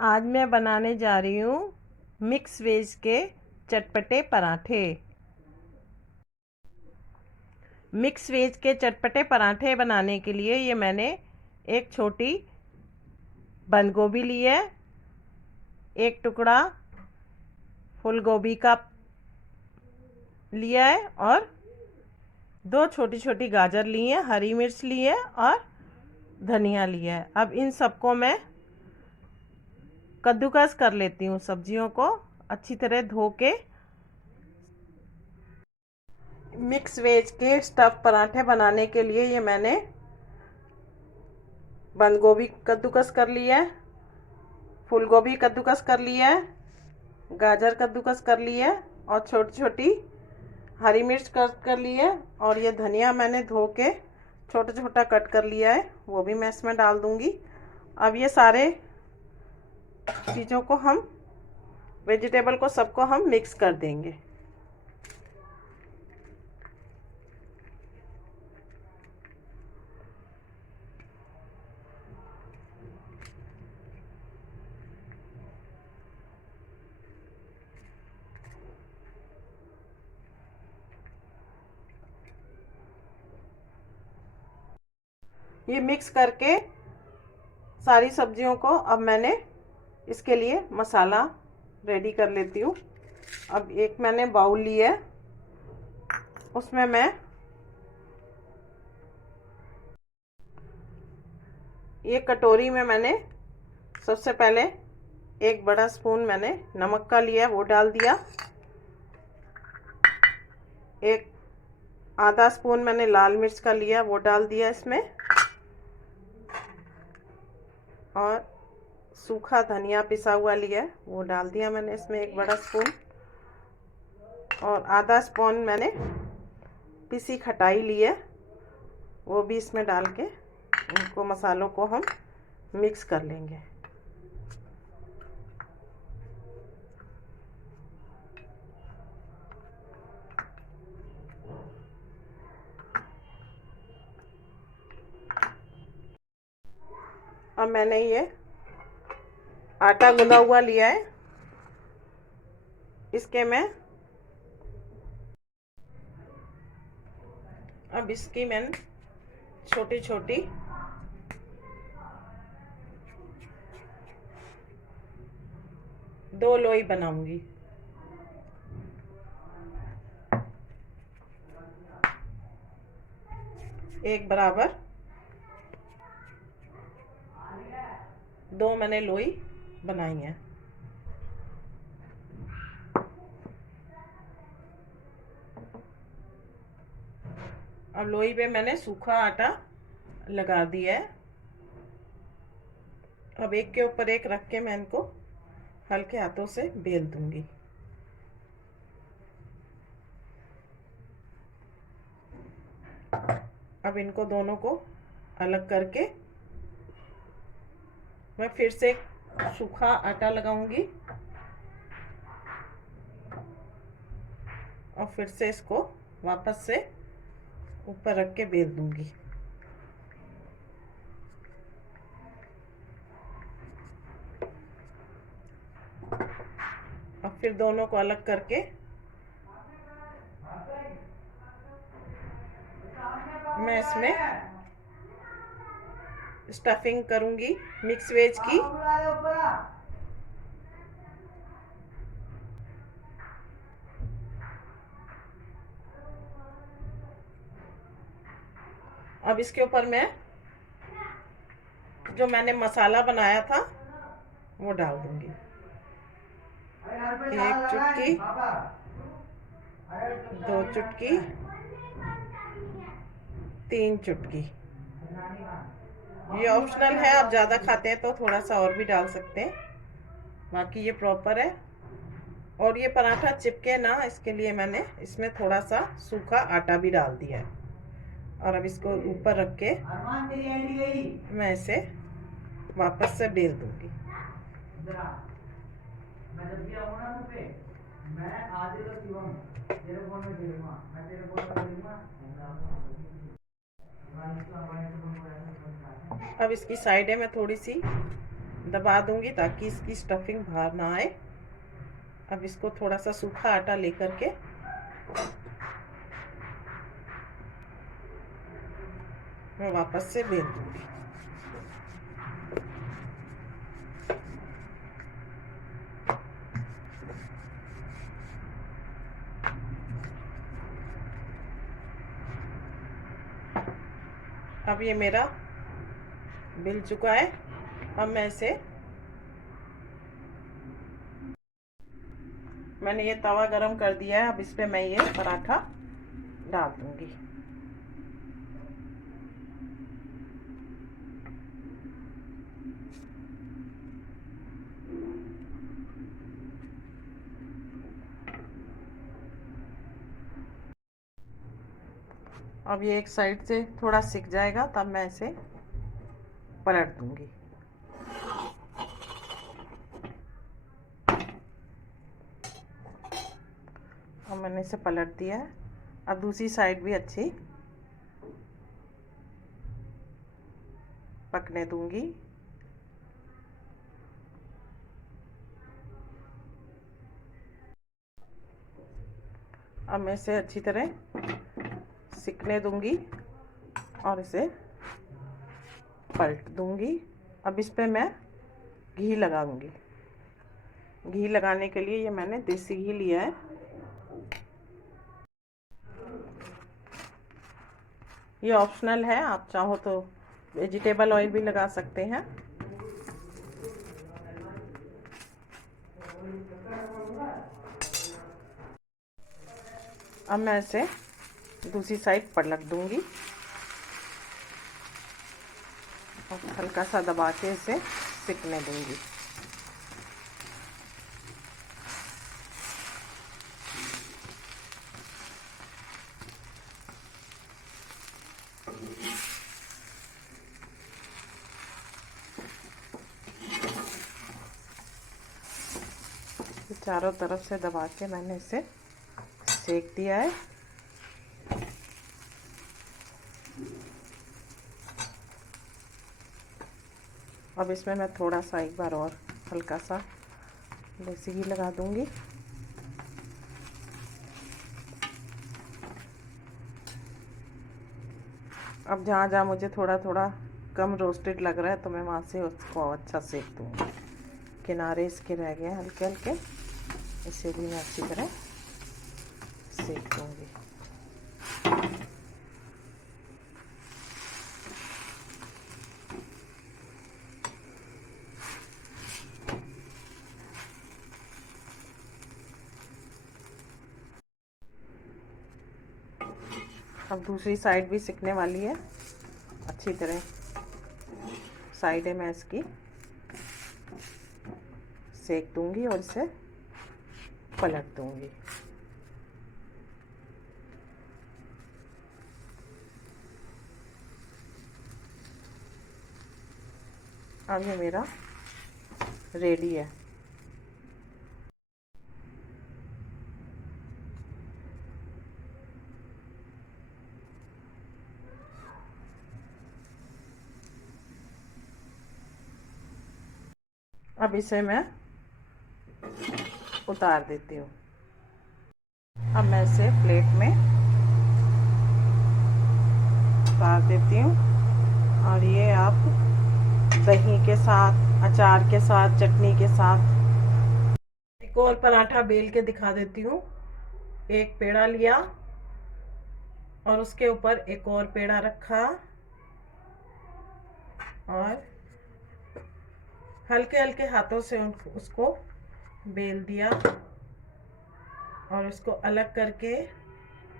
आज मैं बनाने जा रही हूँ मिक्स वेज के चटपटे पराठे। मिक्स वेज के चटपटे पराठे बनाने के लिए ये मैंने एक छोटी बंद गोभी ली है, एक टुकड़ा फूल गोभी का लिया है और दो छोटी छोटी गाजर ली है, हरी मिर्च ली है और धनिया लिया है। अब इन सबको मैं कद्दूकस कर लेती हूँ। सब्जियों को अच्छी तरह धो के मिक्स वेज के स्टफ पराठे बनाने के लिए ये मैंने बंद गोभी कद्दूकस कर लिया है, फूल गोभी कद्दूकस कर लिया है, गाजर कद्दूकस कर लिया है और छोटी छोटी हरी मिर्च कट कर ली है और ये धनिया मैंने धो के छोटा छोटा कट कर लिया है, वो भी मैं इसमें डाल दूंगी। अब ये सारे चीज़ों को हम वेजिटेबल को सबको हम मिक्स कर देंगे। ये मिक्स करके सारी सब्जियों को अब मैंने इसके लिए मसाला रेडी कर लेती हूँ। अब एक मैंने बाउल लिया है, उसमें मैं ये कटोरी में मैंने सबसे पहले एक बड़ा स्पून मैंने नमक का लिया, वो डाल दिया। एक आधा स्पून मैंने लाल मिर्च का लिया, वो डाल दिया इसमें। और सूखा धनिया पिसा हुआ लिया है, वो डाल दिया मैंने इसमें एक बड़ा स्पून। और आधा स्पून मैंने पिसी खटाई ली है, वो भी इसमें डाल के उनको मसालों को हम मिक्स कर लेंगे। अब मैंने ये आटा गूंदा हुआ लिया है, इसके मैं अब इसकी मैंने छोटी छोटी दो लोई बनाऊंगी। एक बराबर दो मैंने लोई बनाई है। अब लोई पे मैंने सूखा आटा लगा दिया है। अब एक के ऊपर एक रख के मैं इनको हल्के हाथों से बेल दूंगी। अब इनको दोनों को अलग करके मैं फिर से सूखा आटा लगाऊंगी और फिर से इसको वापस से ऊपर रख के बेल दूंगी। अब फिर दोनों को अलग करके मैं इसमें स्टफिंग करूंगी मिक्स वेज की। अब इसके ऊपर मैं जो मैंने मसाला बनाया था वो डाल दूंगी। एक चुटकी, दो चुटकी, तीन चुटकी। ये ऑप्शनल है, आप ज़्यादा खाते हैं तो थोड़ा सा और भी डाल सकते हैं, बाकी ये प्रॉपर है। और ये पराठा चिपके ना, इसके लिए मैंने इसमें थोड़ा सा सूखा आटा भी डाल दिया है। और अब इसको ऊपर रख के मैं इसे वापस से बेल दूंगी। अब इसकी साइडें मैं थोड़ी सी दबा दूंगी ताकि इसकी स्टफिंग बाहर ना आए। अब इसको थोड़ा सा सूखा आटा लेकर के मैं वापस से बेल दूंगी। अब ये मेरा बिल चुका है। अब मैंने ये तवा गरम कर दिया है। अब इस पे मैं ये पराठा डाल दूंगी। अब ये एक साइड से थोड़ा सिक जाएगा तब मैं इसे पलट दूंगी। अब मैंने इसे पलट दिया है। अब दूसरी साइड भी अच्छी पकने दूंगी। अब मैं इसे अच्छी तरह सिकने दूंगी और इसे पलट दूंगी। अब इस पे मैं घी लगाऊंगी। घी लगाने के लिए ये मैंने देसी घी लिया है। ये ऑप्शनल है, आप चाहो तो वेजिटेबल ऑयल भी लगा सकते हैं। अब मैं इसे दूसरी साइड पलट दूंगी और हल्का सा दबा के इसे सिकने दूंगी। चारों तरफ से दबा के मैंने इसे सेक दिया है। अब इसमें मैं थोड़ा सा एक बार और हल्का सा देसी घी लगा दूंगी। अब जहाँ जहाँ मुझे थोड़ा थोड़ा कम रोस्टेड लग रहा है तो मैं वहाँ से उसको अच्छा सेक दूंगी। किनारे इसके रह गए हैं हल्के हल्के, इसे भी मैं अच्छी तरह सेक दूंगी। अब दूसरी साइड भी सिकने वाली है। अच्छी तरह साइड है मैं इसकी सेक दूंगी और इसे पलट दूंगी। अब ये मेरा रेडी है। अब इसे मैं उतार देती हूँ। अब मैं इसे प्लेट में उतार देती हूँ और ये आप दही के साथ, अचार के साथ, चटनी के साथ। एक और पराठा बेल के दिखा देती हूँ। एक पेड़ा लिया और उसके ऊपर एक और पेड़ा रखा और हल्के हल्के हाथों से उसको बेल दिया और उसको अलग करके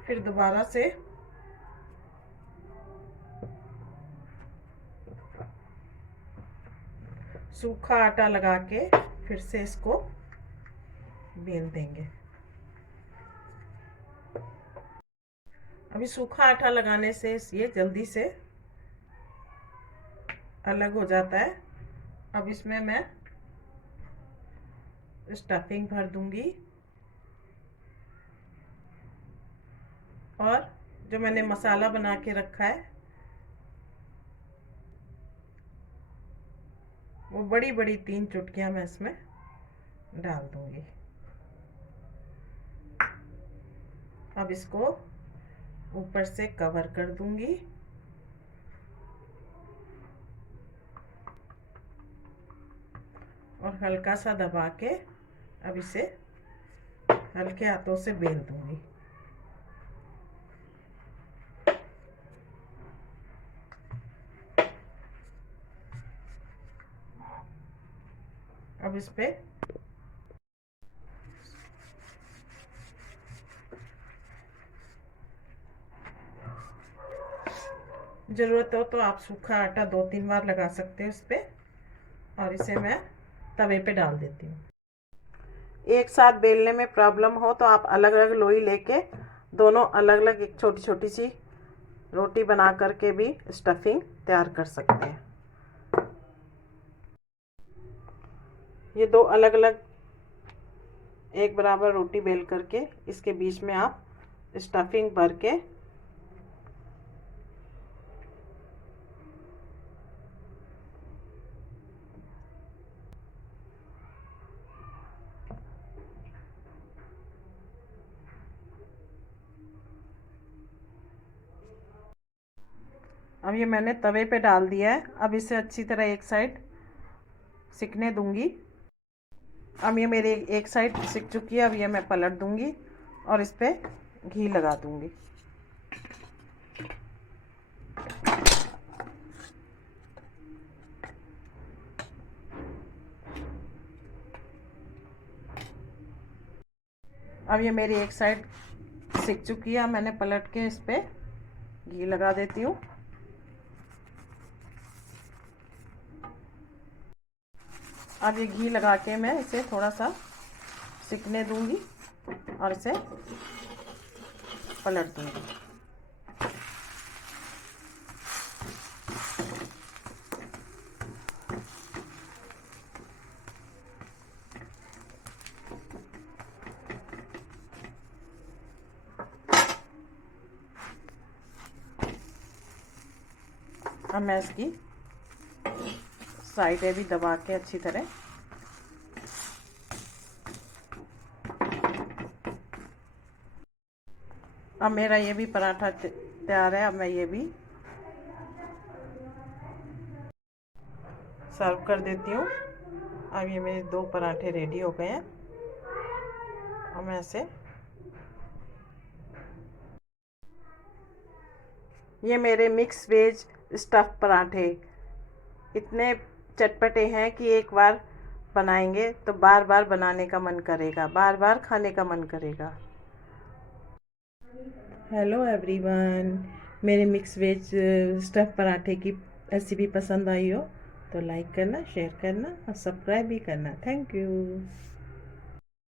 फिर दोबारा से सूखा आटा लगा के फिर से इसको बेल देंगे। अभी सूखा आटा लगाने से ये जल्दी से अलग हो जाता है। अब इसमें मैं स्टफिंग भर दूंगी और जो मैंने मसाला बना के रखा है वो बड़ी बड़ी 3 चुटकियां मैं इसमें डाल दूंगी। अब इसको ऊपर से कवर कर दूंगी और हल्का सा दबा के अब इसे हल्के हाथों से बेल दूंगी। अब इस पे ज़रूरत हो तो आप सूखा आटा 2-3 बार लगा सकते हो इस पे। और इसे मैं तवे पे डाल देती हूँ। एक साथ बेलने में प्रॉब्लम हो तो आप अलग अलग लोई लेके दोनों अलग अलग एक छोटी छोटी सी रोटी बना करके भी स्टफिंग तैयार कर सकते हैं। ये 2 अलग अलग एक बराबर रोटी बेल करके इसके बीच में आप स्टफिंग भर के अब ये मैंने तवे पे डाल दिया है। अब इसे अच्छी तरह एक साइड सिकने दूंगी। अब ये मेरी एक साइड सिक चुकी है। अब ये मैं पलट दूंगी और इस पे घी लगा दूंगी। अब ये मेरी एक साइड सिक चुकी है। मैंने पलट के इस पे घी लगा देती हूँ। अब ये घी लगा के मैं इसे थोड़ा सा सिकने दूंगी और इसे पलट दूंगी। अब मैं इसकी साइडें भी दबा के अच्छी तरह अब मेरा ये भी पराठा तैयार है। अब मैं ये भी सर्व कर देती हूँ। अब ये मेरे 2 पराठे रेडी हो गए हैं। और मैं इसे ये मेरे मिक्स वेज स्टफ़ पराठे इतने चटपटे हैं कि एक बार बनाएंगे तो बार बार बनाने का मन करेगा, बार बार खाने का मन करेगा। हेलो एवरीवन, मेरे मिक्स वेज स्टफ़ पराठे की रेसिपी पसंद आई हो तो लाइक करना, शेयर करना और सब्सक्राइब भी करना। Thank you.